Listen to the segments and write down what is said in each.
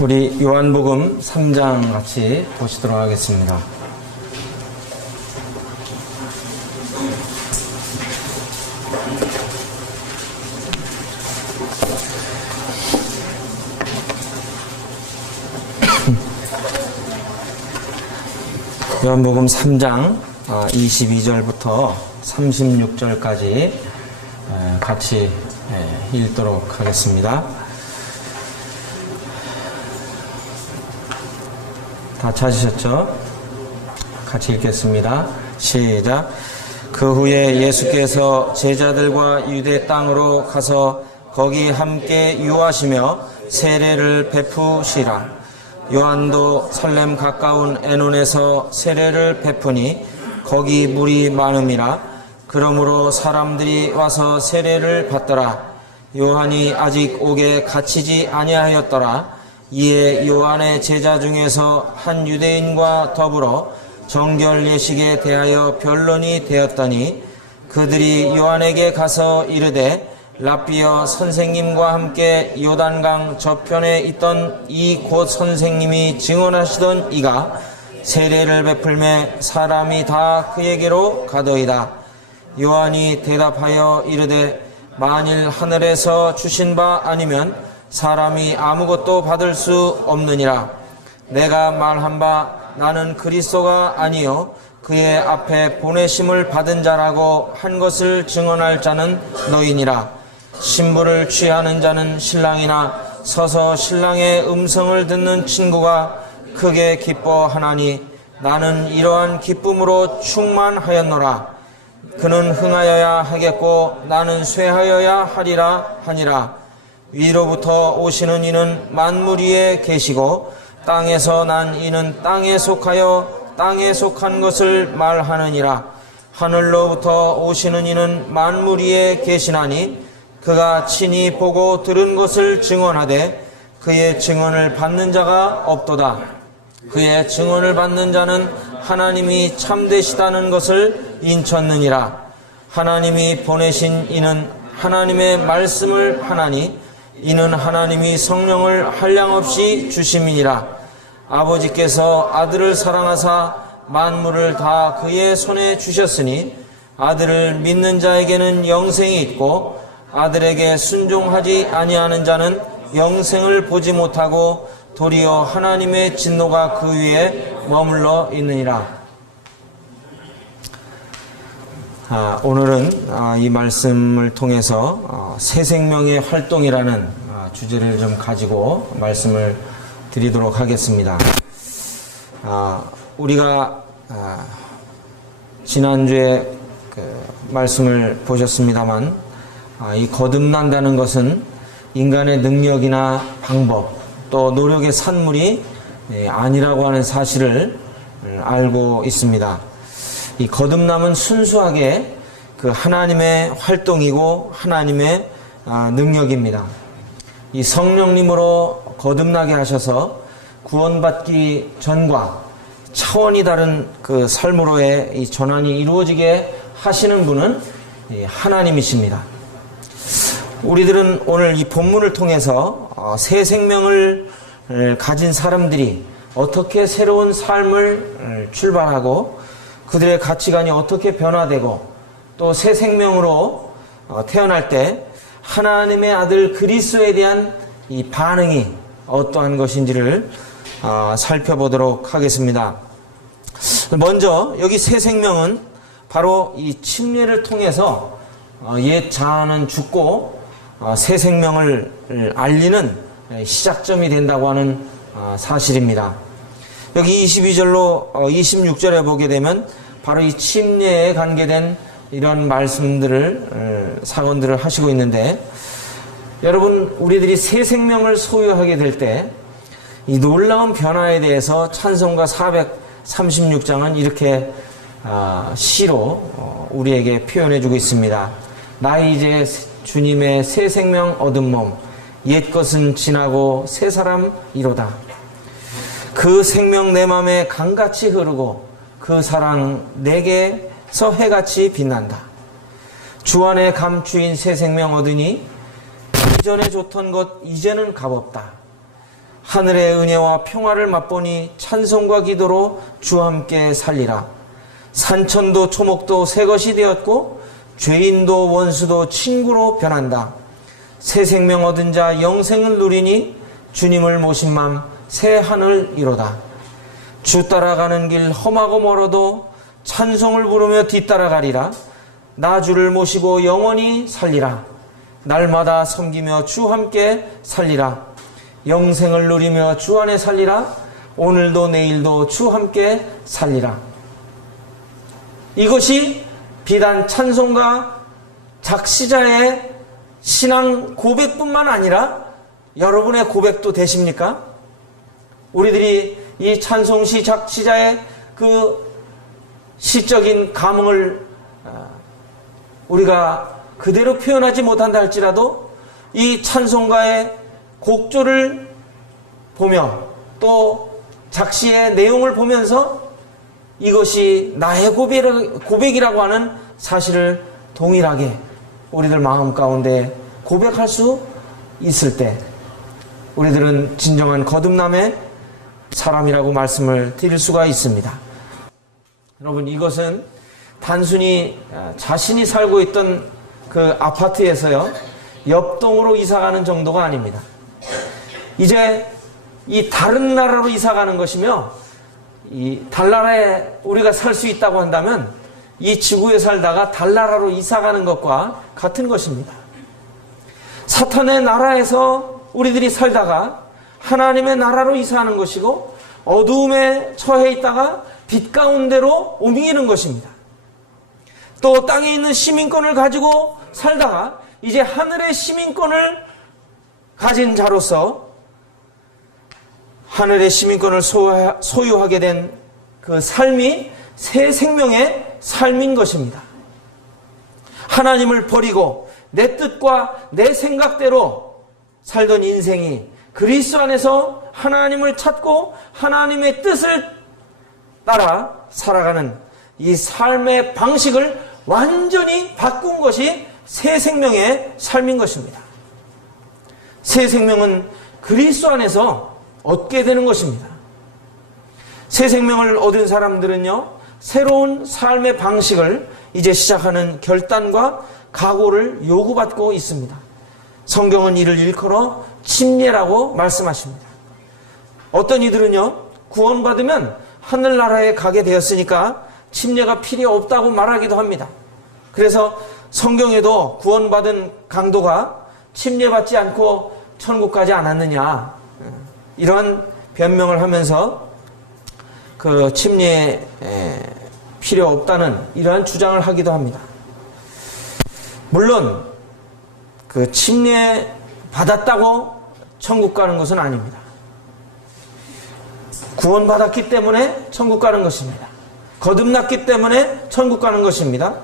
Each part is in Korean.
우리 요한복음 3장 같이 보시도록 하겠습니다. 요한복음 3장 22절부터 36절까지 같이 읽도록 하겠습니다. 다 찾으셨죠? 같이 읽겠습니다. 시작. 그 후에 예수께서 제자들과 유대 땅으로 가서 거기 함께 유하시며 세례를 베푸시라. 요한도 설렘 가까운 에논에서 세례를 베푸니 거기 물이 많음이라. 그러므로 사람들이 와서 세례를 받더라. 요한이 아직 옥에 갇히지 아니하였더라. 이에 요한의 제자 중에서 한 유대인과 더불어 정결 예식에 대하여 변론이 되었더니 그들이 요한에게 가서 이르되 랍비여, 선생님과 함께 요단강 저편에 있던 이 곧 선생님이 증언하시던 이가 세례를 베풀매 사람이 다 그에게로 가더이다. 요한이 대답하여 이르되 만일 하늘에서 주신 바 아니면 사람이 아무것도 받을 수 없느니라. 내가 말한 바 나는 그리스도가 아니요 그의 앞에 보내심을 받은 자라고 한 것을 증언할 자는 너희니라. 신부를 취하는 자는 신랑이나 서서 신랑의 음성을 듣는 친구가 크게 기뻐하나니 나는 이러한 기쁨으로 충만하였노라. 그는 흥하여야 하겠고 나는 쇠하여야 하리라 하니라. 위로부터 오시는 이는 만물 위에 계시고 땅에서 난 이는 땅에 속하여 땅에 속한 것을 말하느니라. 하늘로부터 오시는 이는 만물 위에 계시나니 그가 친히 보고 들은 것을 증언하되 그의 증언을 받는 자가 없도다. 그의 증언을 받는 자는 하나님이 참되시다는 것을 인쳤느니라. 하나님이 보내신 이는 하나님의 말씀을 하나니 이는 하나님이 성령을 한량없이 주심이니라. 아버지께서 아들을 사랑하사 만물을 다 그의 손에 주셨으니 아들을 믿는 자에게는 영생이 있고 아들에게 순종하지 아니하는 자는 영생을 보지 못하고 도리어 하나님의 진노가 그 위에 머물러 있느니라. 오늘은 이 말씀을 통해서 새 생명의 활동이라는 주제를 좀 가지고 말씀을 드리도록 하겠습니다. 우리가 지난주에 말씀을 보셨습니다만 이 거듭난다는 것은 인간의 능력이나 방법 또 노력의 산물이 아니라고 하는 사실을 알고 있습니다. 이 거듭남은 순수하게 그 하나님의 활동이고 하나님의 능력입니다. 이 성령님으로 거듭나게 하셔서 구원받기 전과 차원이 다른 그 삶으로의 이 전환이 이루어지게 하시는 분은 하나님이십니다. 우리들은 오늘 이 본문을 통해서 새 생명을 가진 사람들이 어떻게 새로운 삶을 출발하고 그들의 가치관이 어떻게 변화되고 또 새 생명으로 태어날 때 하나님의 아들 그리스도에 대한 이 반응이 어떠한 것인지를 살펴보도록 하겠습니다. 먼저 여기 새 생명은 바로 이 침례를 통해서 옛 자아는 죽고 새 생명을 알리는 시작점이 된다고 하는 사실입니다. 여기 22절로 26절에 보게 되면 바로 이 침례에 관계된 이런 말씀들을 사건들을 하시고 있는데, 여러분 우리들이 새 생명을 소유하게 될 때 이 놀라운 변화에 대해서 찬송가 436장은 이렇게 시로 우리에게 표현해주고 있습니다. 나 이제 주님의 새 생명 얻은 몸, 옛 것은 지나고 새 사람이로다. 그 생명 내 맘에 강같이 흐르고 그 사랑 내게서 해같이 빛난다. 주 안에 감추인 새 생명 얻으니 이전에 좋던 것 이제는 값없다. 하늘의 은혜와 평화를 맛보니 찬송과 기도로 주와 함께 살리라. 산천도 초목도 새 것이 되었고 죄인도 원수도 친구로 변한다. 새 생명 얻은 자 영생을 누리니 주님을 모신 맘 새 하늘이로다. 주 따라가는 길 험하고 멀어도 찬송을 부르며 뒤따라가리라. 나 주를 모시고 영원히 살리라. 날마다 섬기며 주 함께 살리라. 영생을 누리며 주 안에 살리라. 오늘도 내일도 주 함께 살리라. 이것이 비단 찬송가 작시자의 신앙 고백뿐만 아니라 여러분의 고백도 되십니까? 우리들이 이 찬송시 작시자의 그 시적인 감흥을 우리가 그대로 표현하지 못한다 할지라도 이 찬송가의 곡조를 보며 또 작시의 내용을 보면서 이것이 나의 고백이라고 하는 사실을 동일하게 우리들 마음 가운데 고백할 수 있을 때 우리들은 진정한 거듭남의 사람이라고 말씀을 드릴 수가 있습니다. 여러분, 이것은 단순히 자신이 살고 있던 그 아파트에서요 옆동으로 이사가는 정도가 아닙니다. 이제 이 다른 나라로 이사가는 것이며 이 달나라에 우리가 살 수 있다고 한다면 이 지구에 살다가 달나라로 이사가는 것과 같은 것입니다. 사탄의 나라에서 우리들이 살다가 하나님의 나라로 이사하는 것이고 어두움에 처해 있다가 빛 가운데로 옮기는 것입니다. 또 땅에 있는 시민권을 가지고 살다가 이제 하늘의 시민권을 가진 자로서 하늘의 시민권을 소유하게 된 그 삶이 새 생명의 삶인 것입니다. 하나님을 버리고 내 뜻과 내 생각대로 살던 인생이 그리스도 안에서 하나님을 찾고 하나님의 뜻을 따라 살아가는 이 삶의 방식을 완전히 바꾼 것이 새 생명의 삶인 것입니다. 새 생명은 그리스도 안에서 얻게 되는 것입니다. 새 생명을 얻은 사람들은요, 새로운 삶의 방식을 이제 시작하는 결단과 각오를 요구받고 있습니다. 성경은 이를 일컬어 침례라고 말씀하십니다. 어떤 이들은요, 구원받으면 하늘나라에 가게 되었으니까 침례가 필요 없다고 말하기도 합니다. 그래서 성경에도 구원받은 강도가 침례받지 않고 천국 가지 않았느냐, 이런 변명을 하면서 그 침례 필요 없다는 이러한 주장을 하기도 합니다. 물론 그 침례 받았다고 천국 가는 것은 아닙니다. 구원받았기 때문에 천국 가는 것입니다. 거듭났기 때문에 천국 가는 것입니다.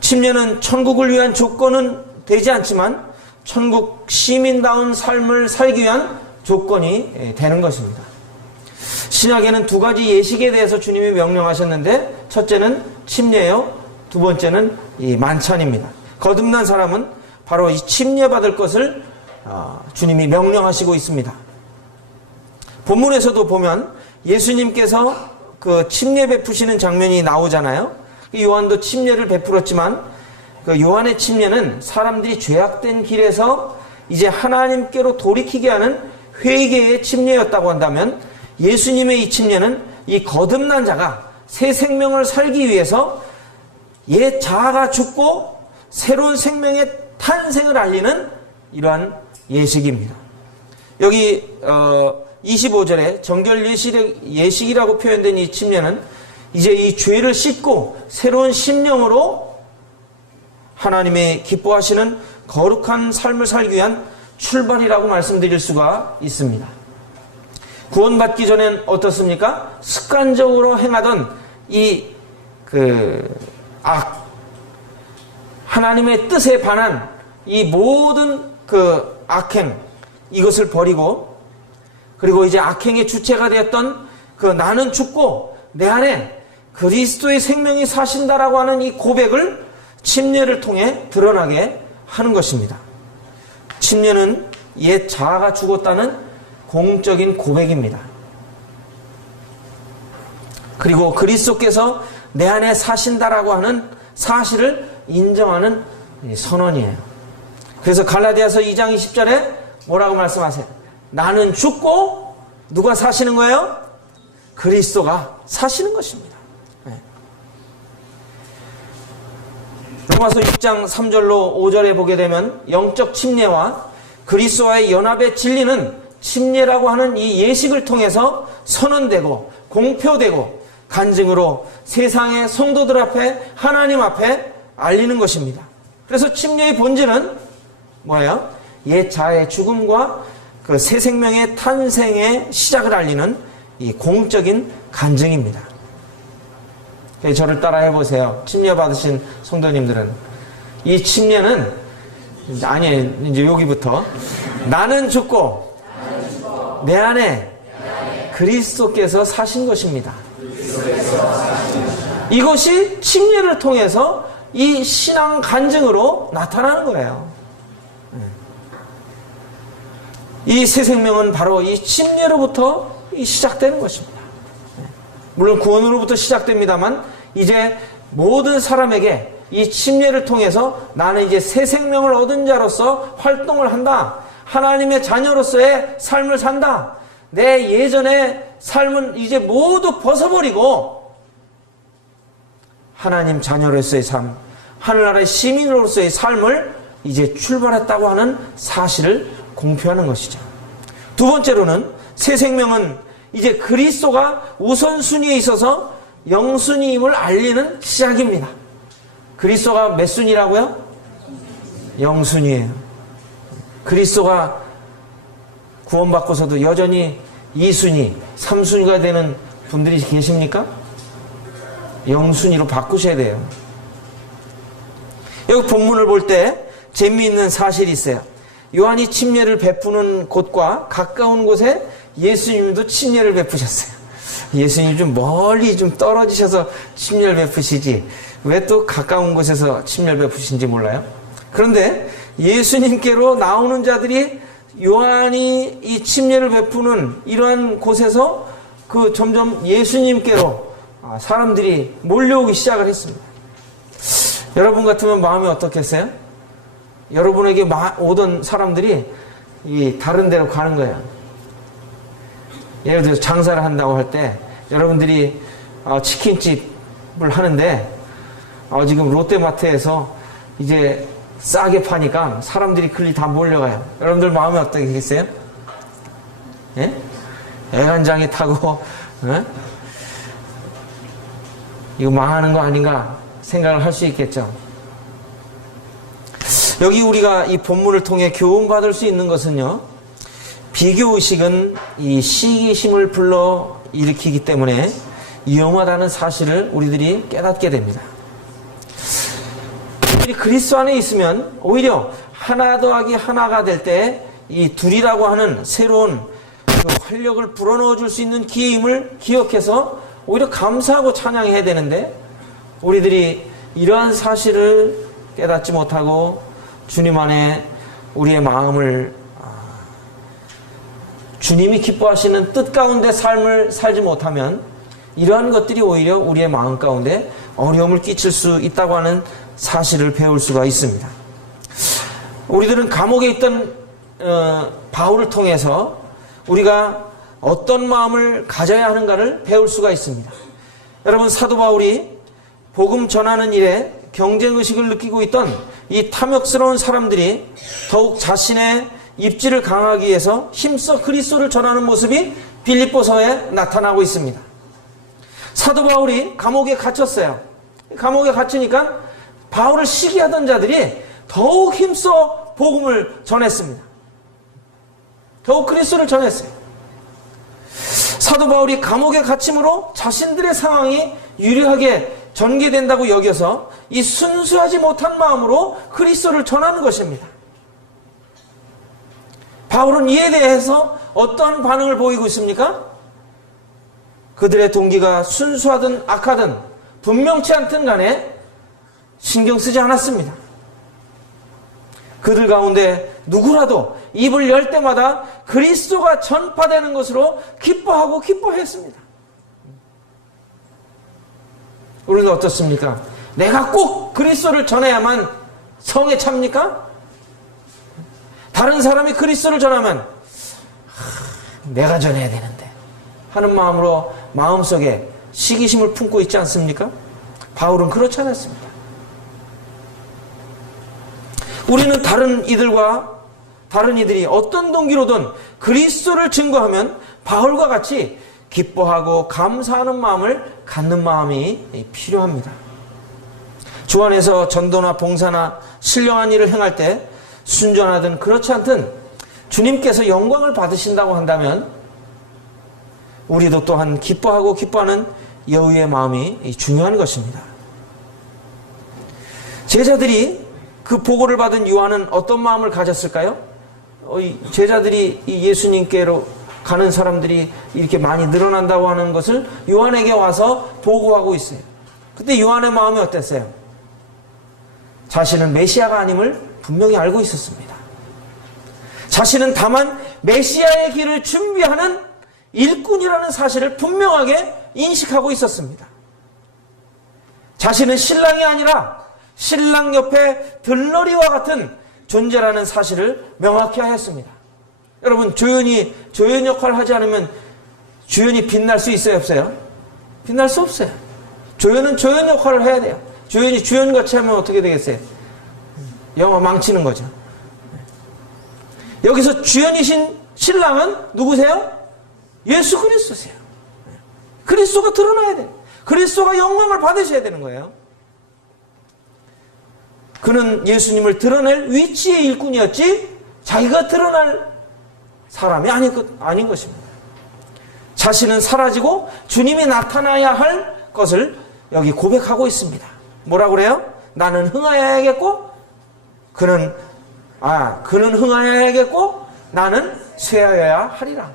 침례는 천국을 위한 조건은 되지 않지만 천국 시민다운 삶을 살기 위한 조건이 되는 것입니다. 신약에는 두 가지 예식에 대해서 주님이 명령하셨는데, 첫째는 침례요, 두 번째는 이 만찬입니다. 거듭난 사람은 바로 이 침례받을 것을 주님이 명령하시고 있습니다. 본문에서도 보면 예수님께서 그 침례 베푸시는 장면이 나오잖아요. 요한도 침례를 베풀었지만 그 요한의 침례는 사람들이 죄악된 길에서 이제 하나님께로 돌이키게 하는 회개의 침례였다고 한다면, 예수님의 이 침례는 이 거듭난 자가 새 생명을 살기 위해서 옛 자아가 죽고 새로운 생명의 탄생을 알리는 이러한 예식입니다. 여기 25절에 정결 예식이라고 표현된 이 침례는 이제 이 죄를 씻고 새로운 심령으로 하나님의 기뻐하시는 거룩한 삶을 살기 위한 출발이라고 말씀드릴 수가 있습니다. 구원받기 전엔 어떻습니까? 습관적으로 행하던 이 하나님의 뜻에 반한 이 모든 그 악행, 이것을 버리고, 그리고 이제 악행의 주체가 되었던 그 나는 죽고 내 안에 그리스도의 생명이 사신다라고 하는 이 고백을 침례를 통해 드러나게 하는 것입니다. 침례는 옛 자아가 죽었다는 공적인 고백입니다. 그리고 그리스도께서 내 안에 사신다라고 하는 사실을 인정하는 선언이에요. 그래서 갈라디아서 2장 20절에 뭐라고 말씀하세요? 나는 죽고 누가 사시는 거예요? 그리스도가 사시는 것입니다. 로마서 6장 3절로 5절에 보게 되면 영적 침례와 그리스도와의 연합의 진리는 침례라고 하는 이 예식을 통해서 선언되고 공표되고 간증으로 세상의 성도들 앞에 하나님 앞에 알리는 것입니다. 그래서 침례의 본질은 뭐예요? 옛 자아의 죽음과 그 새 생명의 탄생의 시작을 알리는 이 공적인 간증입니다. 저를 따라 해보세요. 침례 받으신 성도님들은 이 침례는 아니 이제 여기부터 나는 죽고 내 안에 그리스도께서 사신 것입니다. 이것이 침례를 통해서 이 신앙 간증으로 나타나는 거예요. 이 새 생명은 바로 이 침례로부터 시작되는 것입니다. 물론 구원으로부터 시작됩니다만 이제 모든 사람에게 이 침례를 통해서 나는 이제 새 생명을 얻은 자로서 활동을 한다. 하나님의 자녀로서의 삶을 산다. 내 예전의 삶은 이제 모두 벗어버리고 하나님 자녀로서의 삶, 하늘나라의 시민으로서의 삶을 이제 출발했다고 하는 사실을 공표하는 것이죠. 두 번째로는 새 생명은 이제 그리스도가 우선순위에 있어서 영순위임을 알리는 시작입니다. 그리스도가 몇 순위라고요? 영순위예요. 그리스도가 구원받고서도 여전히 2순위, 3순위가 되는 분들이 계십니까? 영순위로 바꾸셔야 돼요. 여기 본문을 볼 때 재미있는 사실이 있어요. 요한이 침례를 베푸는 곳과 가까운 곳에 예수님도 침례를 베푸셨어요. 예수님 좀 멀리 좀 떨어지셔서 침례를 베푸시지 왜 또 가까운 곳에서 침례를 베푸신지 몰라요? 그런데 예수님께로 나오는 자들이 요한이 이 침례를 베푸는 이러한 곳에서 그 점점 예수님께로 사람들이 몰려오기 시작을 했습니다. 여러분 같으면 마음이 어떻겠어요? 여러분에게 오던 사람들이 다른 데로 가는 거예요. 예를 들어서 장사를 한다고 할 때 여러분들이 치킨집을 하는데 지금 롯데마트에서 이제 싸게 파니까 사람들이 그리 다 몰려가요. 여러분들 마음이 어떻겠어요? 예? 애간장에 타고 이거 망하는 거 아닌가 생각을 할 수 있겠죠. 여기 우리가 이 본문을 통해 교훈받을 수 있는 것은요, 비교의식은 이 시기심을 불러 일으키기 때문에 위험하다는 사실을 우리들이 깨닫게 됩니다. 그리스도 안에 있으면 오히려 하나 더하기 하나가 될 때 이 둘이라고 하는 새로운 활력을 불어넣어 줄 수 있는 기회임을 기억해서 오히려 감사하고 찬양해야 되는데 우리들이 이러한 사실을 깨닫지 못하고 주님 안에 우리의 마음을 주님이 기뻐하시는 뜻 가운데 삶을 살지 못하면 이러한 것들이 오히려 우리의 마음 가운데 어려움을 끼칠 수 있다고 하는 사실을 배울 수가 있습니다. 우리들은 감옥에 있던 바울을 통해서 우리가 어떤 마음을 가져야 하는가를 배울 수가 있습니다. 여러분, 사도 바울이 복음 전하는 일에 경쟁의식을 느끼고 있던 이 탐욕스러운 사람들이 더욱 자신의 입지를 강하기 위해서 힘써 그리스도를 전하는 모습이 빌립보서에 나타나고 있습니다. 사도 바울이 감옥에 갇혔어요. 감옥에 갇히니까 바울을 시기하던 자들이 더욱 힘써 복음을 전했습니다. 더욱 그리스도를 전했어요. 사도 바울이 감옥에 갇힘으로 자신들의 상황이 유리하게 전개된다고 여겨서 이 순수하지 못한 마음으로 그리스도를 전하는 것입니다. 바울은 이에 대해서 어떤 반응을 보이고 있습니까? 그들의 동기가 순수하든 악하든 분명치 않든 간에 신경 쓰지 않았습니다. 그들 가운데 누구라도 입을 열 때마다 그리스도가 전파되는 것으로 기뻐하고 기뻐했습니다. 우리도 어떻습니까? 내가 꼭 그리스도를 전해야만 성에 찹니까? 다른 사람이 그리스도를 전하면 내가 전해야 되는데 하는 마음으로 마음속에 시기심을 품고 있지 않습니까? 바울은 그렇지 않았습니다. 우리는 다른 이들이 어떤 동기로든 그리스도를 증거하면 바울과 같이 기뻐하고 감사하는 마음을 갖는 마음이 필요합니다. 주 안에서 전도나 봉사나 신령한 일을 행할 때 순전하든 그렇지 않든 주님께서 영광을 받으신다고 한다면 우리도 또한 기뻐하고 기뻐하는 여유의 마음이 중요한 것입니다. 제자들이 그 보고를 받은 요한은 어떤 마음을 가졌을까요? 제자들이 예수님께로 가는 사람들이 이렇게 많이 늘어난다고 하는 것을 요한에게 와서 보고하고 있어요. 그때 요한의 마음이 어땠어요? 자신은 메시아가 아님을 분명히 알고 있었습니다. 자신은 다만 메시아의 길을 준비하는 일꾼이라는 사실을 분명하게 인식하고 있었습니다. 자신은 신랑이 아니라 신랑 옆에 들러리와 같은 존재라는 사실을 명확히 하였습니다. 여러분, 조연 역할을 하지 않으면 주연이 빛날 수 있어요, 없어요? 빛날 수 없어요. 조연은 조연 역할을 해야 돼요. 조연이 주연같이 하면 어떻게 되겠어요? 영화 망치는 거죠. 여기서 주연이신 신랑은 누구세요? 예수 그리스도세요. 그리스도가 드러나야 돼요. 그리스도가 영광을 받으셔야 되는 거예요. 그는 예수님을 드러낼 위치의 일꾼이었지 자기가 드러날 사람이 아닌 것입니다. 자신은 사라지고 주님이 나타나야 할 것을 여기 고백하고 있습니다. 뭐라고 그래요? 나는 흥하여야겠고 그는 흥하여야겠고 나는 쇠하여야 하리라.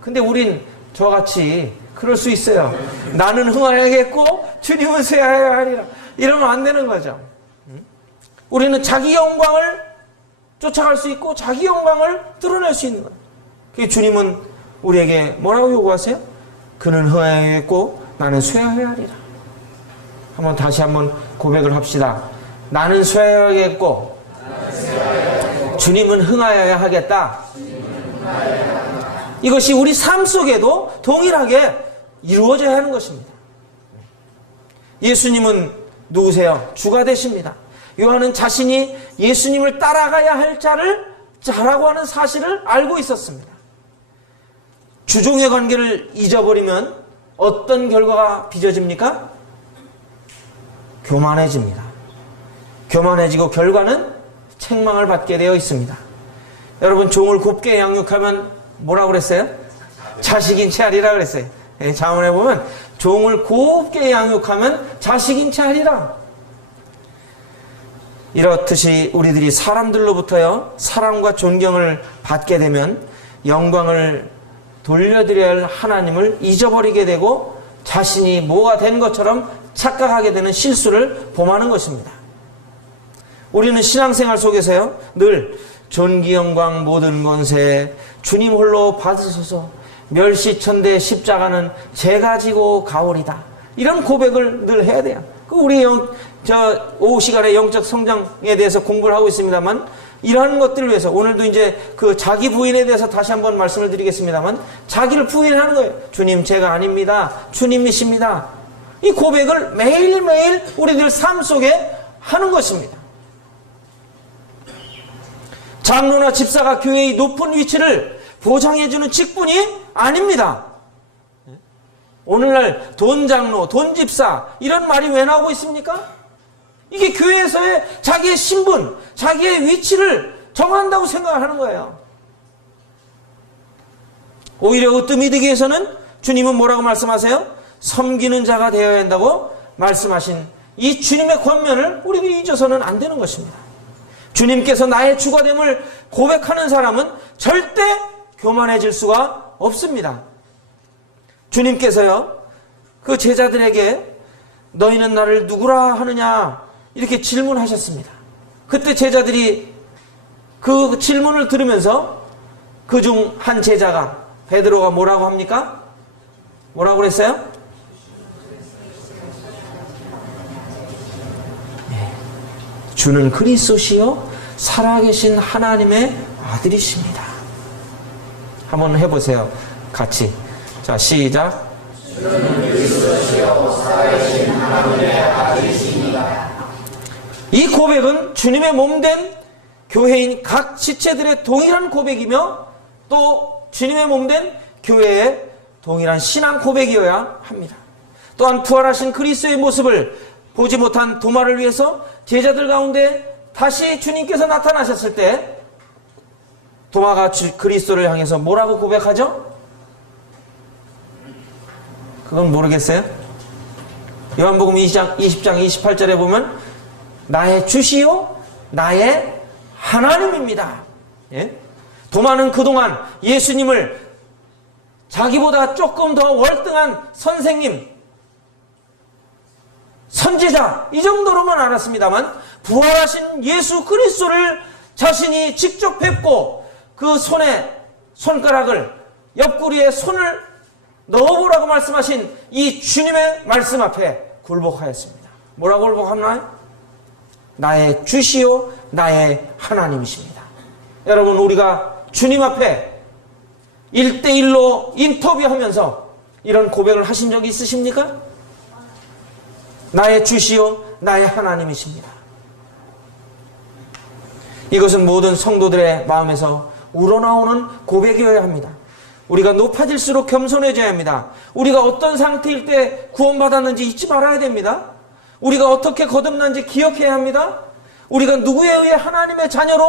근데 우린 저같이 그럴 수 있어요. 나는 흥하여야겠고 주님은 쇠하여야 하리라. 이러면 안 되는 거죠. 우리는 자기 영광을 쫓아갈 수 있고 자기 영광을 드러낼 수 있는 거예요. 그게 주님은 우리에게 뭐라고 요구하세요? 그는 흥하여야겠고 나는 쇠하여야 하리라. 다시 한번 고백을 합시다. 나는 쇠하여야겠고 주님은 흥하여야 하겠다. 이것이 우리 삶 속에도 동일하게 이루어져야 하는 것입니다. 예수님은 누구세요? 주가 되십니다. 요한은 자신이 예수님을 따라가야 할 자라고 하는 사실을 알고 있었습니다. 주종의 관계를 잊어버리면 어떤 결과가 빚어집니까? 교만해집니다. 교만해지고 결과는 책망을 받게 되어 있습니다. 여러분, 종을 곱게 양육하면 뭐라고 그랬어요? 자식인 채 하리라 그랬어요. 자문에 보면 종을 곱게 양육하면 자식인 채 하리라. 이렇듯이 우리들이 사람들로부터요 사랑과 존경을 받게 되면 영광을 돌려드려야 할 하나님을 잊어버리게 되고 자신이 뭐가 된 것처럼 착각하게 되는 실수를 범하는 것입니다. 우리는 신앙생활 속에서요 늘 존귀 영광 모든 권세 주님 홀로 받으소서 멸시천대 십자가는 제가 지고 가오리다. 이런 고백을 늘 해야 돼요. 우리 오후 시간에 영적 성장에 대해서 공부를 하고 있습니다만 이러한 것들을 위해서 오늘도 이제 그 자기 부인에 대해서 다시 한번 말씀을 드리겠습니다만 자기를 부인하는 거예요. 주님 제가 아닙니다. 주님이십니다. 이 고백을 매일매일 우리들 삶 속에 하는 것입니다. 장로나 집사가 교회의 높은 위치를 보장해주는 직분이 아닙니다. 오늘날 돈장로, 돈집사 이런 말이 왜 나오고 있습니까? 이게 교회에서의 자기의 신분, 자기의 위치를 정한다고 생각하는 거예요. 오히려 으뜸이 되기 위해서는 주님은 뭐라고 말씀하세요? 섬기는 자가 되어야 한다고 말씀하신 이 주님의 권면을 우리들이 잊어서는 안 되는 것입니다. 주님께서 나의 주가 됨을 고백하는 사람은 절대 교만해질 수가 없습니다. 주님께서요 그 제자들에게 너희는 나를 누구라 하느냐 이렇게 질문하셨습니다. 그때 제자들이 그 질문을 들으면서 그중 한 제자가 베드로가 뭐라고 합니까? 뭐라고 그랬어요? 네. 주는 그리스도시요 살아계신 하나님의 아들이십니다. 한번 해보세요. 같이. 자, 시작. 주는 그리스도시요 살아계신 하나님의 아들이십니다. 이 고백은 주님의 몸된 교회인 각 지체들의 동일한 고백이며 또 주님의 몸된 교회의 동일한 신앙 고백이어야 합니다. 또한 부활하신 그리스도의 모습을 보지 못한 도마를 위해서 제자들 가운데 다시 주님께서 나타나셨을 때 도마가 그리스도를 향해서 뭐라고 고백하죠? 그건 모르겠어요? 요한복음 20장 28절에 보면 나의 주시요 나의 하나님입니다. 예? 도마는 그동안 예수님을 자기보다 조금 더 월등한 선생님, 선지자 이 정도로만 알았습니다만 부활하신 예수 그리스도를 자신이 직접 뵙고 그 손에 손가락을 옆구리에 손을 넣어보라고 말씀하신 이 주님의 말씀 앞에 굴복하였습니다. 뭐라고 굴복하나요? 나의 주시요 나의 하나님이십니다. 여러분, 우리가 주님 앞에 1대1로 인터뷰하면서 이런 고백을 하신 적이 있으십니까? 나의 주시요 나의 하나님이십니다. 이것은 모든 성도들의 마음에서 우러나오는 고백이어야 합니다. 우리가 높아질수록 겸손해져야 합니다. 우리가 어떤 상태일 때 구원받았는지 잊지 말아야 됩니다. 우리가 어떻게 거듭난지 기억해야 합니다. 우리가 누구에 의해 하나님의 자녀로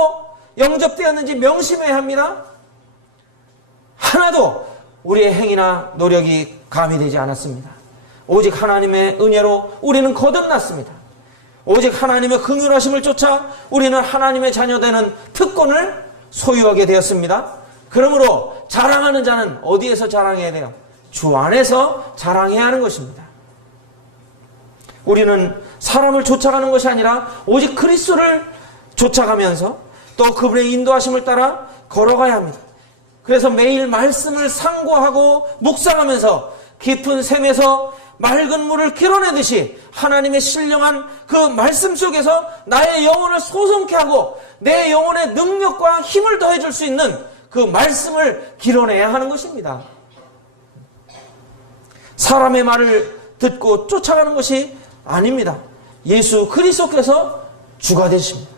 영접되었는지 명심해야 합니다. 하나도 우리의 행위나 노력이 가미되지 않았습니다. 오직 하나님의 은혜로 우리는 거듭났습니다. 오직 하나님의 긍휼하심을 쫓아 우리는 하나님의 자녀되는 특권을 소유하게 되었습니다. 그러므로 자랑하는 자는 어디에서 자랑해야 돼요? 주 안에서 자랑해야 하는 것입니다. 우리는 사람을 쫓아가는 것이 아니라 오직 그리스도를 쫓아가면서 또 그분의 인도하심을 따라 걸어가야 합니다. 그래서 매일 말씀을 상고하고 묵상하면서 깊은 샘에서 맑은 물을 길어내듯이 하나님의 신령한 그 말씀 속에서 나의 영혼을 소성케 하고 내 영혼의 능력과 힘을 더해줄 수 있는 그 말씀을 길어내야 하는 것입니다. 사람의 말을 듣고 쫓아가는 것이 아닙니다. 예수 그리스도께서 주가 되십니다.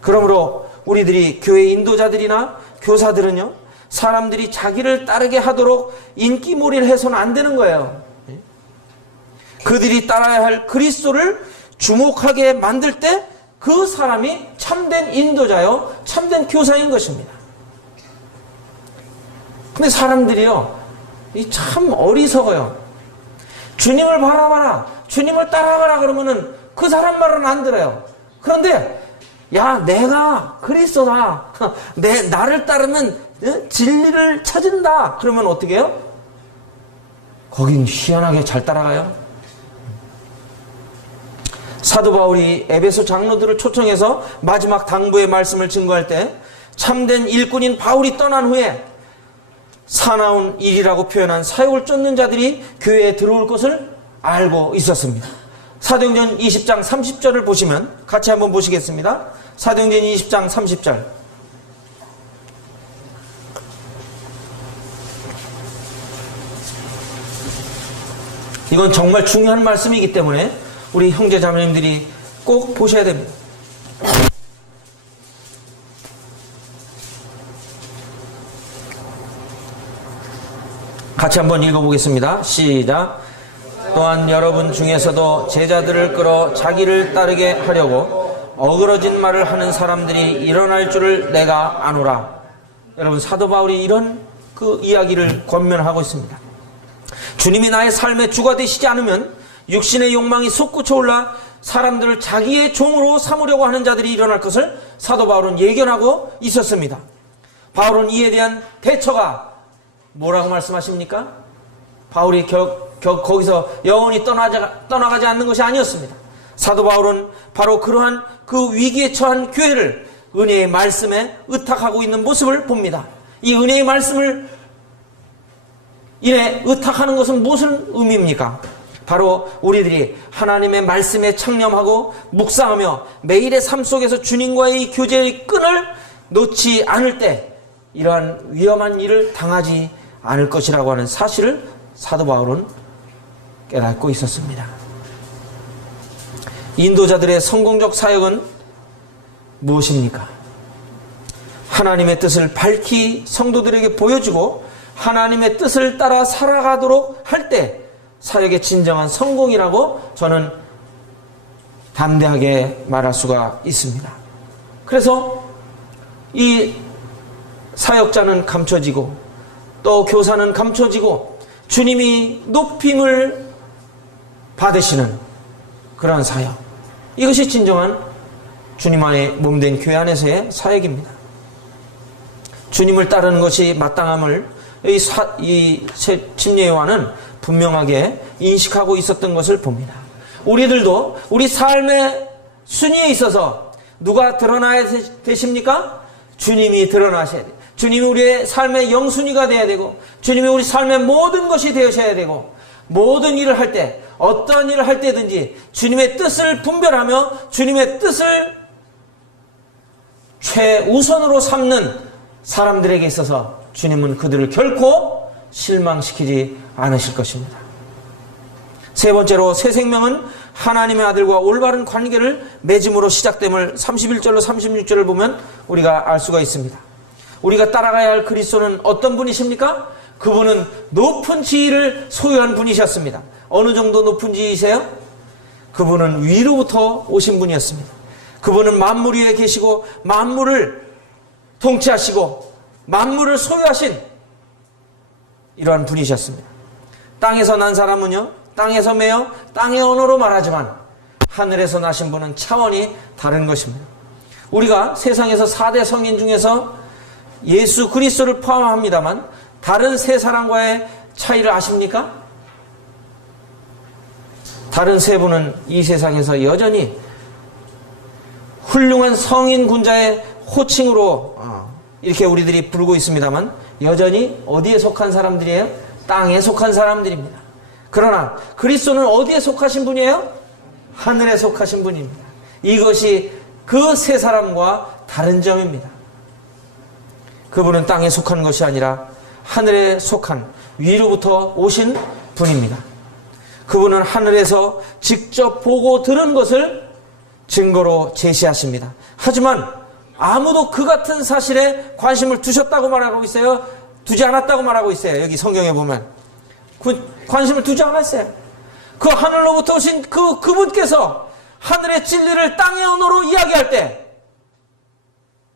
그러므로 우리들이 교회 인도자들이나 교사들은요, 사람들이 자기를 따르게 하도록 인기몰이를 해서는 안 되는 거예요. 그들이 따라야 할 그리스도를 주목하게 만들 때 그 사람이 참된 인도자요, 참된 교사인 것입니다. 근데 사람들이요, 참 어리석어요. 주님을 바라봐라, 주님을 따라가라 그러면은 그 사람 말은 안 들어요. 그런데 야, 내가 그리스도다, 나를 따르면 진리를 찾은다 그러면 어떻게 해요? 거긴 희한하게 잘 따라가요. 사도 바울이 에베소 장로들을 초청해서 마지막 당부의 말씀을 증거할 때 참된 일꾼인 바울이 떠난 후에 사나운 일이라고 표현한 사역을 쫓는 자들이 교회에 들어올 것을 알고 있었습니다. 사도행전 20장 30절을 보시면 같이 한번 보시겠습니다. 사도행전 20장 30절. 이건 정말 중요한 말씀이기 때문에 우리 형제 자매님들이 꼭 보셔야 됩니다. 같이 한번 읽어보겠습니다. 시작. 또한 여러분 중에서도 제자들을 끌어 자기를 따르게 하려고 어그러진 말을 하는 사람들이 일어날 줄을 내가 아노라. 여러분, 사도 바울이 이런 그 이야기를 권면하고 있습니다. 주님이 나의 삶의 주가 되시지 않으면 육신의 욕망이 솟구쳐 올라 사람들을 자기의 종으로 삼으려고 하는 자들이 일어날 것을 사도 바울은 예견하고 있었습니다. 바울은 이에 대한 대처가 뭐라고 말씀하십니까? 바울이 거기서 영원히 떠나가지 않는 것이 아니었습니다. 사도 바울은 바로 그러한 그 위기에 처한 교회를 은혜의 말씀에 의탁하고 있는 모습을 봅니다. 이 은혜의 말씀을 이래 의탁하는 것은 무슨 의미입니까? 바로 우리들이 하나님의 말씀에 창념하고 묵상하며 매일의 삶 속에서 주님과의 이 교제의 끈을 놓지 않을 때 이러한 위험한 일을 당하지 않을 것이라고 하는 사실을 사도 바울은 깨닫고 있었습니다. 인도자들의 성공적 사역은 무엇입니까? 하나님의 뜻을 밝히 성도들에게 보여주고 하나님의 뜻을 따라 살아가도록 할 때 사역의 진정한 성공이라고 저는 담대하게 말할 수가 있습니다. 그래서 이 사역자는 감춰지고 또 교사는 감춰지고 주님이 높임을 받으시는 그런 사역, 이것이 진정한 주님 안에 몸된 교회 안에서의 사역입니다. 주님을 따르는 것이 마땅함을 이 침례 요한은 분명하게 인식하고 있었던 것을 봅니다. 우리들도 우리 삶의 순위에 있어서 누가 드러나야 되십니까? 주님이 드러나셔야 돼요. 주님이 우리의 삶의 영순위가 되어야 되고 주님이 우리 삶의 모든 것이 되셔야 되고 모든 일을 할 때 어떤 일을 할 때든지 주님의 뜻을 분별하며 주님의 뜻을 최우선으로 삼는 사람들에게 있어서 주님은 그들을 결코 실망시키지 않으실 것입니다. 세 번째로 새 생명은 하나님의 아들과 올바른 관계를 맺음으로 시작됨을 31절로 36절을 보면 우리가 알 수가 있습니다. 우리가 따라가야 할 그리스도는 어떤 분이십니까? 그분은 높은 지위를 소유한 분이셨습니다. 어느 정도 높은 지위이세요? 그분은 위로부터 오신 분이었습니다. 그분은 만물 위에 계시고 만물을 통치하시고 만물을 소유하신 이러한 분이셨습니다. 땅에서 난 사람은요, 땅에서 매여 땅의 언어로 말하지만 하늘에서 나신 분은 차원이 다른 것입니다. 우리가 세상에서 4대 성인 중에서 예수 그리스도를 포함합니다만 다른 세 사람과의 차이를 아십니까? 다른 세 분은 이 세상에서 여전히 훌륭한 성인 군자의 호칭으로 이렇게 우리들이 부르고 있습니다만 여전히 어디에 속한 사람들이에요? 땅에 속한 사람들입니다. 그러나 그리스도는 어디에 속하신 분이에요? 하늘에 속하신 분입니다. 이것이 그 세 사람과 다른 점입니다. 그분은 땅에 속한 것이 아니라 하늘에 속한 위로부터 오신 분입니다. 그분은 하늘에서 직접 보고 들은 것을 증거로 제시하십니다. 하지만 아무도 그 같은 사실에 관심을 두셨다고 말하고 있어요? 두지 않았다고 말하고 있어요. 여기 성경에 보면 관심을 두지 않았어요. 그 하늘로부터 오신 그분께서 하늘의 진리를 땅의 언어로 이야기할 때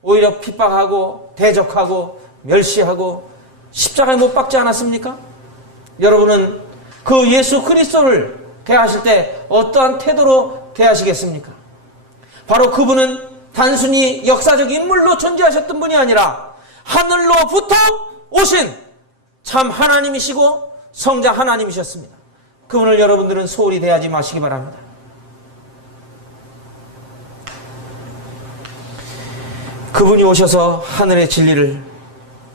오히려 핍박하고 대적하고 멸시하고 십자가에 못 박지 않았습니까? 여러분은 그 예수 그리스도를 대하실 때 어떠한 태도로 대하시겠습니까? 바로 그분은 단순히 역사적 인물로 존재하셨던 분이 아니라 하늘로부터 오신 참 하나님이시고 성자 하나님이셨습니다. 그분을 여러분들은 소홀히 대하지 마시기 바랍니다. 그분이 오셔서 하늘의 진리를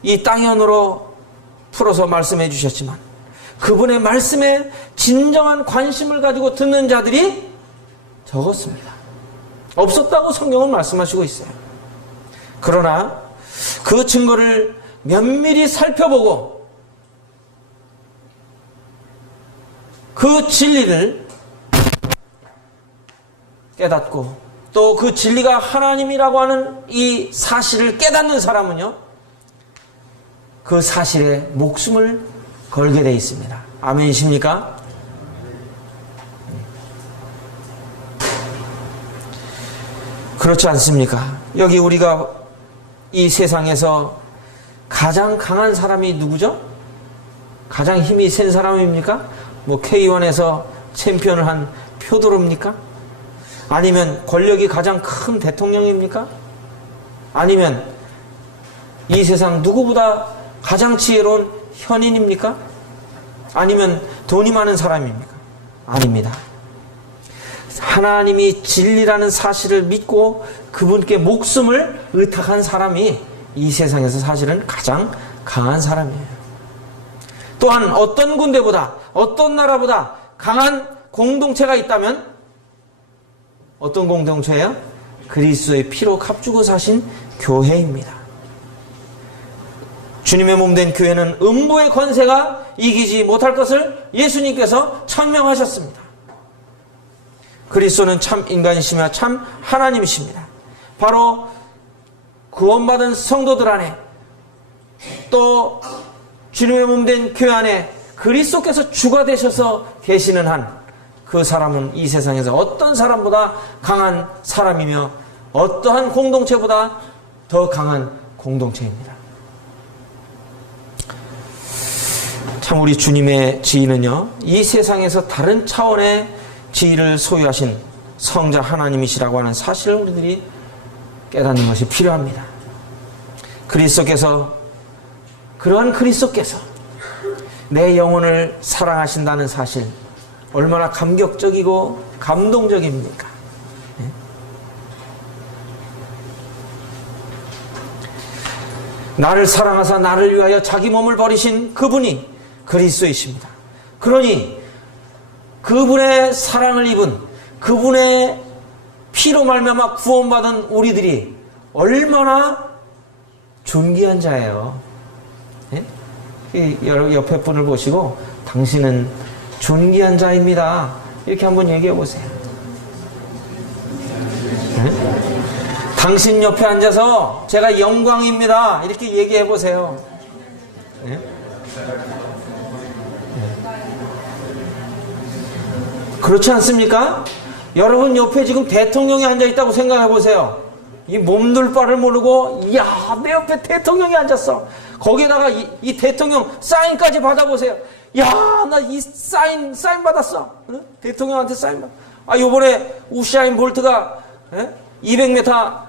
이 땅의 언어로 풀어서 말씀해 주셨지만 그분의 말씀에 진정한 관심을 가지고 듣는 자들이 적었습니다. 없었다고 성경은 말씀하시고 있어요. 그러나 그 증거를 면밀히 살펴보고 그 진리를 깨닫고 또 그 진리가 하나님이라고 하는 이 사실을 깨닫는 사람은요, 그 사실에 목숨을 걸게 되어 있습니다. 아멘이십니까? 그렇지 않습니까? 여기 우리가 이 세상에서 가장 강한 사람이 누구죠? 가장 힘이 센 사람입니까? 뭐 K1에서 챔피언을 한 표도로입니까? 아니면 권력이 가장 큰 대통령입니까? 아니면 이 세상 누구보다 가장 지혜로운 현인입니까? 아니면 돈이 많은 사람입니까? 아닙니다. 하나님이 진리라는 사실을 믿고 그분께 목숨을 의탁한 사람이 이 세상에서 사실은 가장 강한 사람이에요. 또한 어떤 군대보다, 어떤 나라보다 강한 공동체가 있다면 어떤 공동체예요? 그리스도의 피로 값주고 사신 교회입니다. 주님의 몸된 교회는 음부의 권세가 이기지 못할 것을 예수님께서 천명하셨습니다. 그리스도는 참 인간이시며 참 하나님이십니다. 바로 구원받은 성도들 안에 또 주님의 몸된 교회 안에 그리스도께서 주가 되셔서 계시는 한 그 사람은 이 세상에서 어떤 사람보다 강한 사람이며 어떠한 공동체보다 더 강한 공동체입니다. 참 우리 주님의 지위는요, 이 세상에서 다른 차원의 지위를 소유하신 성자 하나님이시라고 하는 사실을 우리들이 깨닫는 것이 필요합니다. 그러한 그리스도께서 내 영혼을 사랑하신다는 사실, 얼마나 감격적이고 감동적입니까? 나를 사랑하사 나를 위하여 자기 몸을 버리신 그분이 그리스도이십니다. 그러니 그분의 사랑을 입은, 그분의 피로 말미암아 구원받은 우리들이 얼마나 존귀한 자예요. 여러분 옆에 분을 보시고 당신은 존귀한 자입니다, 이렇게 한번 얘기해 보세요. 당신 옆에 앉아서 제가 영광입니다, 이렇게 얘기해 보세요. 그렇지 않습니까? 여러분 옆에 지금 대통령이 앉아있다고 생각해 보세요. 이 몸둘 바를 모르고, 이야, 내 옆에 대통령이 앉았어. 거기에다가 이 대통령 사인까지 받아보세요. 야, 나 이 사인 받았어. 응? 대통령한테 사인 받았어. 요번에 우사인 볼트가 200m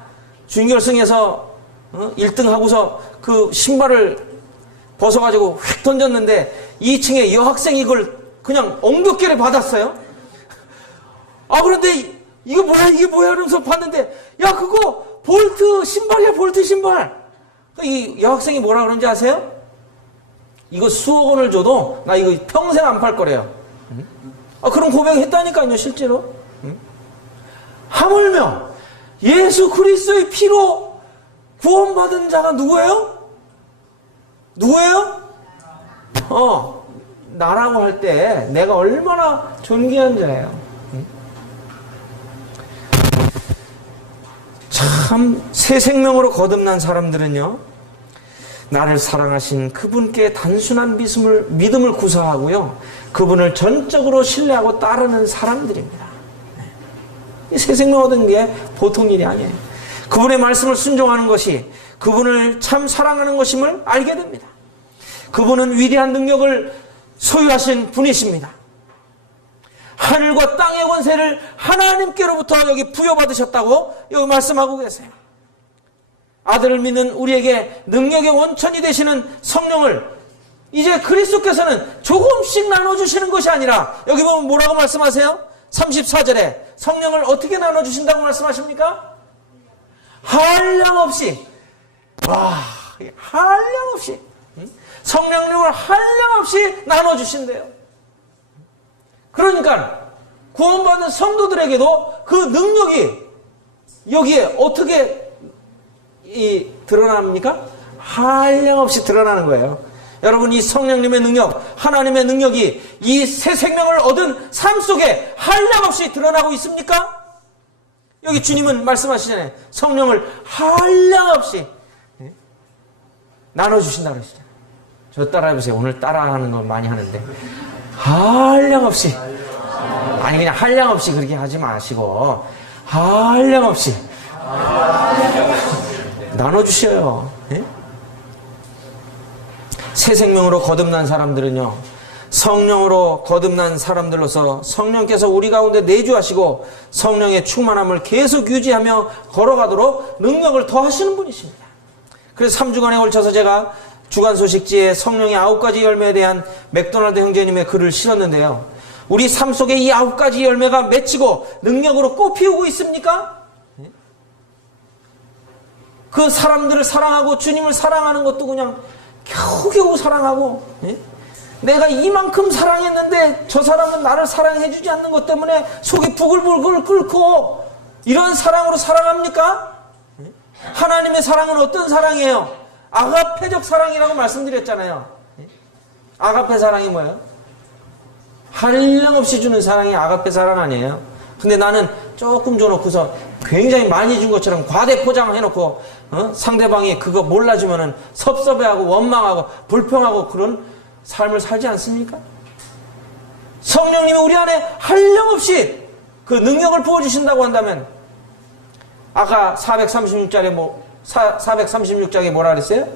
준결승에서 1등 하고서 그 신발을 벗어가지고 휙 던졌는데 2층에 여학생이 이걸 그냥 엉겹결에 받았어요. 그런데 이게 뭐야 이러면서 봤는데, 야, 그거 볼트 신발이야, 볼트 신발. 이 여학생이 뭐라 그런지 아세요? 이거 수억 원을 줘도 나 이거 평생 안 팔 거래요. 그런 고백했다니까요, 실제로. 하물며 예수 그리스도의 피로 구원받은 자가 누구예요? 나라고 할 때 내가 얼마나 존귀한 자예요. 참 새 생명으로 거듭난 사람들은요, 나를 사랑하신 그분께 단순한 믿음을 구사하고요, 그분을 전적으로 신뢰하고 따르는 사람들입니다. 이 새 생명 얻은 게 보통 일이 아니에요. 그분의 말씀을 순종하는 것이 그분을 참 사랑하는 것임을 알게 됩니다. 그분은 위대한 능력을 소유하신 분이십니다. 하늘과 땅의 권세를 하나님께로부터 여기 부여받으셨다고 여기 말씀하고 계세요. 아들을 믿는 우리에게 능력의 원천이 되시는 성령을 이제 그리스도께서는 조금씩 나눠주시는 것이 아니라, 여기 보면 뭐라고 말씀하세요? 34절에 성령을 어떻게 나눠주신다고 말씀하십니까? 한량없이, 한량없이, 성령님을 한량없이 나눠주신대요. 그러니까 구원받은 성도들에게도 그 능력이 여기에 어떻게 드러납니까? 한량없이 드러나는 거예요. 여러분, 이 성령님의 능력, 하나님의 능력이 이 새 생명을 얻은 삶 속에 한량없이 드러나고 있습니까? 여기 주님은 말씀하시잖아요. 성령을 한량없이 나눠주신다고 그러시잖아요. 저 따라해보세요. 오늘 따라하는 거 많이 하는데, 한량없이, 아니 그냥 한량없이 그렇게 하지 마시고 한량없이 나눠주셔요. 새 생명으로 거듭난 사람들은요, 성령으로 거듭난 사람들로서 성령께서 우리 가운데 내주하시고 성령의 충만함을 계속 유지하며 걸어가도록 능력을 더하시는 분이십니다. 그래서 3주간에 걸쳐서 제가 주간 소식지에 성령의 9가지 열매에 대한 맥도날드 형제님의 글을 실었는데요, 우리 삶 속에 이 9가지 열매가 맺히고 능력으로 꽃피우고 있습니까? 그 사람들을 사랑하고 주님을 사랑하는 것도 그냥 겨우겨우 사랑하고, 내가 이만큼 사랑했는데 저 사람은 나를 사랑해 주지 않는 것 때문에 속이 부글부글 끓고, 이런 사랑으로 사랑합니까? 하나님의 사랑은 어떤 사랑이에요? 아가페적 사랑이라고 말씀드렸잖아요. 아가페 사랑이 뭐예요? 한량없이 주는 사랑이 아가페 사랑 아니에요? 근데 나는 조금 줘놓고서 굉장히 많이 준 것처럼 과대 포장해놓고 상대방이 그거 몰라주면은 섭섭해하고 원망하고 불평하고 그런 삶을 살지 않습니까? 성령님이 우리 안에 한량없이 그 능력을 부어주신다고 한다면, 아까 436장에 뭐라 그랬어요?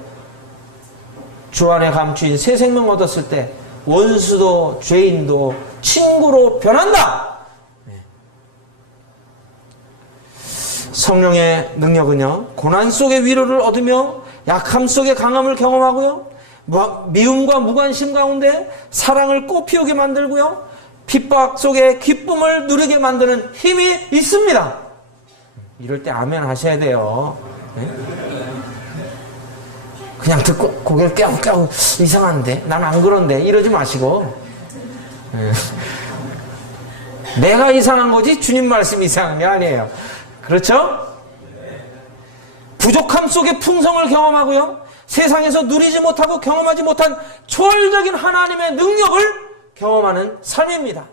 주 안에 감추인 새 생명 얻었을 때 원수도 죄인도 친구로 변한다. 성령의 능력은요, 고난 속의 위로를 얻으며 약함 속의 강함을 경험하고요, 미움과 무관심 가운데 사랑을 꽃피우게 만들고요, 핍박 속에 기쁨을 누리게 만드는 힘이 있습니다. 이럴 때 아멘 하셔야 돼요. 그냥 듣고 고개를 깨우깨우 이상한데 난 안 그런데 이러지 마시고, 내가 이상한 거지 주님 말씀이 이상한 게 아니에요. 그렇죠? 부족함 속에 풍성을 경험하고요, 세상에서 누리지 못하고 경험하지 못한 초월적인 하나님의 능력을 경험하는 삶입니다.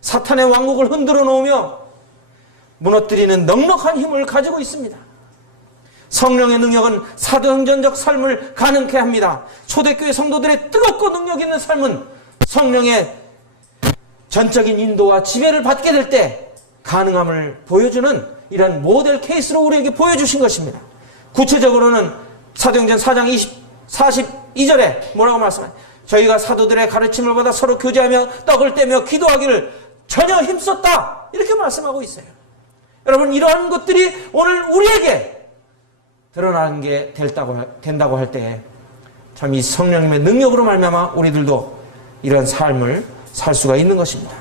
사탄의 왕국을 흔들어 놓으며 무너뜨리는 넉넉한 힘을 가지고 있습니다. 성령의 능력은 사도행전적 삶을 가능케 합니다. 초대교회 성도들의 뜨겁고 능력 있는 삶은 성령의 전적인 인도와 지배를 받게 될 때 가능함을 보여주는 이런 모델 케이스로 우리에게 보여주신 것입니다. 구체적으로는 사도행전 4장 42절에 뭐라고 말씀하세요? 저희가 사도들의 가르침을 받아 서로 교제하며 떡을 떼며 기도하기를 전혀 힘썼다, 이렇게 말씀하고 있어요. 여러분, 이러한 것들이 오늘 우리에게 드러나는 게 된다고 할 때 참 이 성령님의 능력으로 말미암아 우리들도 이런 삶을 살 수가 있는 것입니다.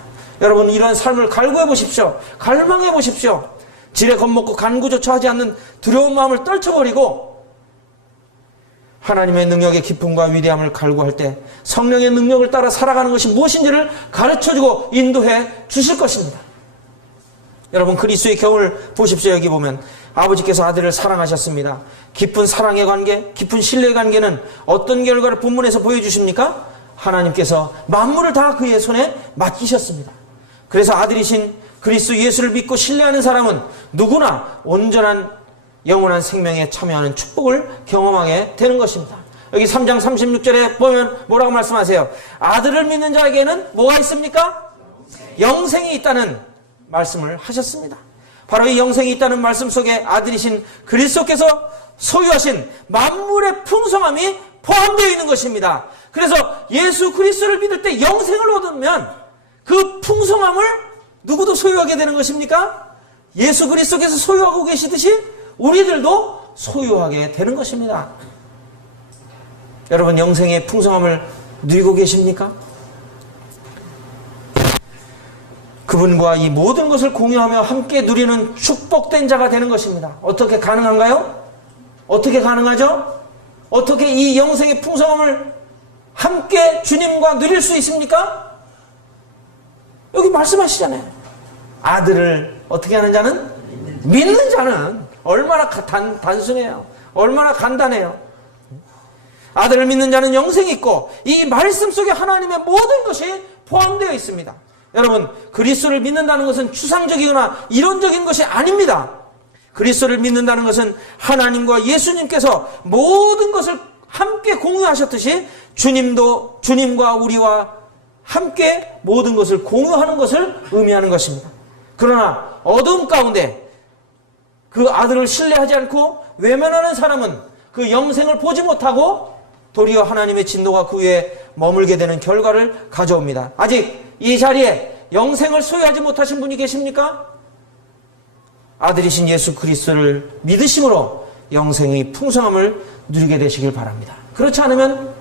여러분, 이런 삶을 갈구해 보십시오. 갈망해 보십시오. 지레 겁먹고 간구조차 하지 않는 두려운 마음을 떨쳐버리고 하나님의 능력의 기쁨과 위대함을 갈구할 때 성령의 능력을 따라 살아가는 것이 무엇인지를 가르쳐주고 인도해 주실 것입니다. 여러분, 그리스도의 경우를 보십시오. 여기 보면 아버지께서 아들을 사랑하셨습니다. 깊은 사랑의 관계, 깊은 신뢰의 관계는 어떤 결과를 본문에서 보여주십니까? 하나님께서 만물을 다 그의 손에 맡기셨습니다. 그래서 아들이신 그리스도 예수를 믿고 신뢰하는 사람은 누구나 온전한 영원한 생명에 참여하는 축복을 경험하게 되는 것입니다. 여기 3장 36절에 보면 뭐라고 말씀하세요? 아들을 믿는 자에게는 뭐가 있습니까? 영생이 있다는 말씀을 하셨습니다. 바로 이 영생이 있다는 말씀 속에 아들이신 그리스도께서 소유하신 만물의 풍성함이 포함되어 있는 것입니다. 그래서 예수 그리스도를 믿을 때 영생을 얻으면 그 풍성함을 누구도 소유하게 되는 것입니까? 예수 그리스도께서 소유하고 계시듯이 우리들도 소유하게 되는 것입니다. 여러분, 영생의 풍성함을 누리고 계십니까? 그분과 이 모든 것을 공유하며 함께 누리는 축복된 자가 되는 것입니다. 어떻게 가능한가요? 어떻게 가능하죠? 어떻게 이 영생의 풍성함을 함께 주님과 누릴 수 있습니까? 여기 말씀하시잖아요. 아들을 어떻게 하는 자는? 믿는 자는. 얼마나 단순해요. 얼마나 간단해요. 아들을 믿는 자는 영생이 있고 이 말씀 속에 하나님의 모든 것이 포함되어 있습니다. 여러분, 그리스도를 믿는다는 것은 추상적이거나 이론적인 것이 아닙니다. 그리스도를 믿는다는 것은 하나님과 예수님께서 모든 것을 함께 공유하셨듯이 주님과 우리와 함께 모든 것을 공유하는 것을 의미하는 것입니다. 그러나 어두움 가운데 그 아들을 신뢰하지 않고 외면하는 사람은 그 영생을 보지 못하고 도리어 하나님의 진노가 그 위에 머물게 되는 결과를 가져옵니다. 아직 이 자리에 영생을 소유하지 못하신 분이 계십니까? 아들이신 예수 그리스도를 믿으심으로 영생의 풍성함을 누리게 되시길 바랍니다. 그렇지 않으면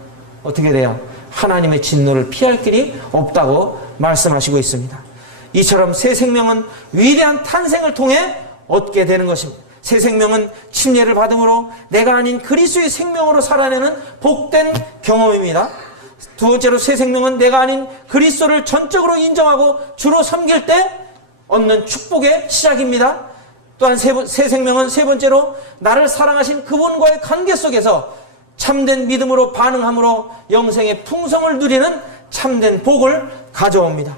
어떻게 돼요? 하나님의 진노를 피할 길이 없다고 말씀하시고 있습니다. 이처럼 새 생명은 위대한 탄생을 통해 얻게 되는 것입니다. 새 생명은 침례를 받음으로 내가 아닌 그리스도의 생명으로 살아내는 복된 경험입니다. 두 번째로 새 생명은 내가 아닌 그리스도를 전적으로 인정하고 주로 섬길 때 얻는 축복의 시작입니다. 또한 새 생명은 세 번째로 나를 사랑하신 그분과의 관계 속에서 참된 믿음으로 반응함으로 영생의 풍성을 누리는 참된 복을 가져옵니다.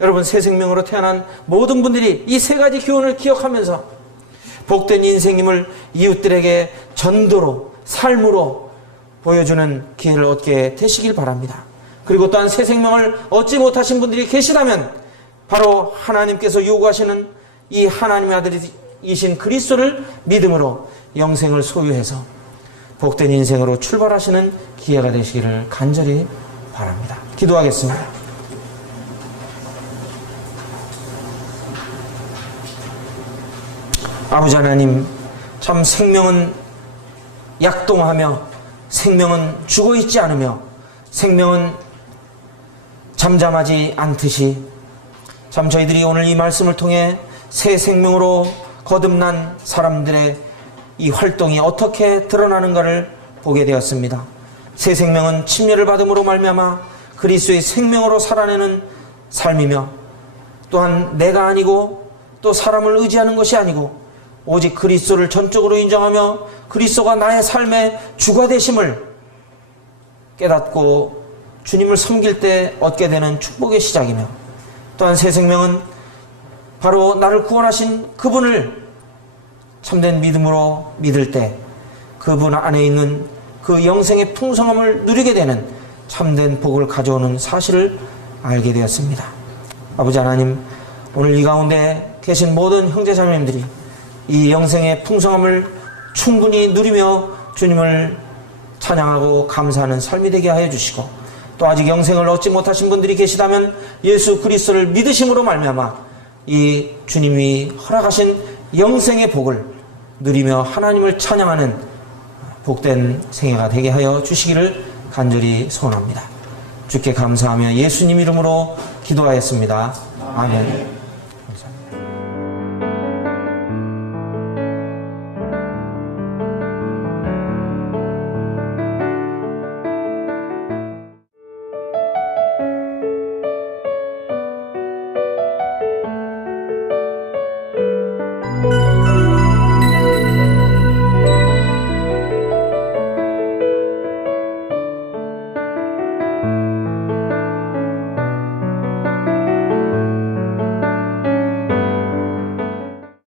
여러분, 새 생명으로 태어난 모든 분들이 이 세 가지 교훈을 기억하면서 복된 인생임을 이웃들에게 전도로, 삶으로 보여주는 기회를 얻게 되시길 바랍니다. 그리고 또한 새 생명을 얻지 못하신 분들이 계시다면 바로 하나님께서 요구하시는 이 하나님의 아들이신 그리스도를 믿음으로 영생을 소유해서 복된 인생으로 출발하시는 기회가 되시기를 간절히 바랍니다. 기도하겠습니다. 아버지 하나님, 참 생명은 약동하며 생명은 죽어있지 않으며 생명은 잠잠하지 않듯이 참 저희들이 오늘 이 말씀을 통해 새 생명으로 거듭난 사람들의 이 활동이 어떻게 드러나는가를 보게 되었습니다. 새 생명은 침례를 받음으로 말미암아 그리스도의 생명으로 살아내는 삶이며 또한 내가 아니고 또 사람을 의지하는 것이 아니고 오직 그리스도를 전적으로 인정하며 그리스도가 나의 삶의 주가 되심을 깨닫고 주님을 섬길 때 얻게 되는 축복의 시작이며 또한 새 생명은 바로 나를 구원하신 그분을 참된 믿음으로 믿을 때 그분 안에 있는 그 영생의 풍성함을 누리게 되는 참된 복을 가져오는 사실을 알게 되었습니다. 아버지 하나님, 오늘 이 가운데 계신 모든 형제자매님들이 이 영생의 풍성함을 충분히 누리며 주님을 찬양하고 감사하는 삶이 되게 하여 주시고 또 아직 영생을 얻지 못하신 분들이 계시다면 예수 그리스도를 믿으심으로 말미암아 이 주님이 허락하신 영생의 복을 누리며 하나님을 찬양하는 복된 생애가 되게 하여 주시기를 간절히 소원합니다. 주께 감사하며 예수님 이름으로 기도하였습니다. 아멘.